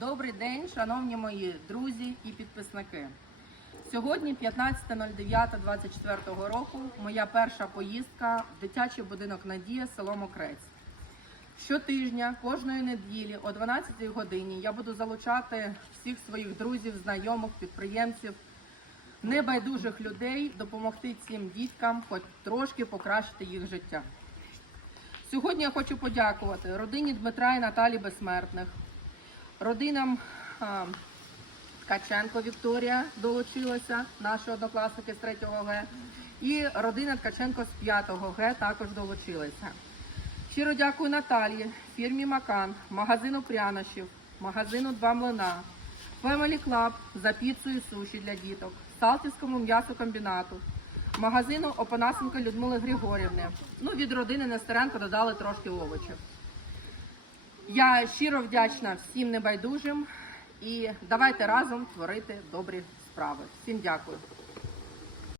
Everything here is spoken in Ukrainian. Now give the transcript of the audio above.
Добрий день, шановні мої друзі і підписники. Сьогодні 15.09.24 року. Моя перша поїздка в дитячий будинок Надія, село Мокрець. Щотижня, кожної неділі о 12 годині я буду залучати всіх своїх друзів, знайомих, підприємців, небайдужих людей допомогти цим діткам, хоч трошки покращити їх життя. Сьогодні я хочу подякувати родині Дмитра і Наталі Безсмертних, родинам Ткаченко Вікторія долучилася, наші однокласники з 3 Г, і родина Ткаченко з 5 Г також долучилася. Щиро дякую Наталії, фірмі Макан, магазину прянощів, магазину Два млина, Family Club за піцу і суші для діток, Салтівському м'ясокомбінату, магазину Опанасенко Людмили Григорівни. Ну, від родини Нестеренко додали трошки овочів. Я щиро вдячна всім небайдужим і давайте разом творити добрі справи. Всім дякую.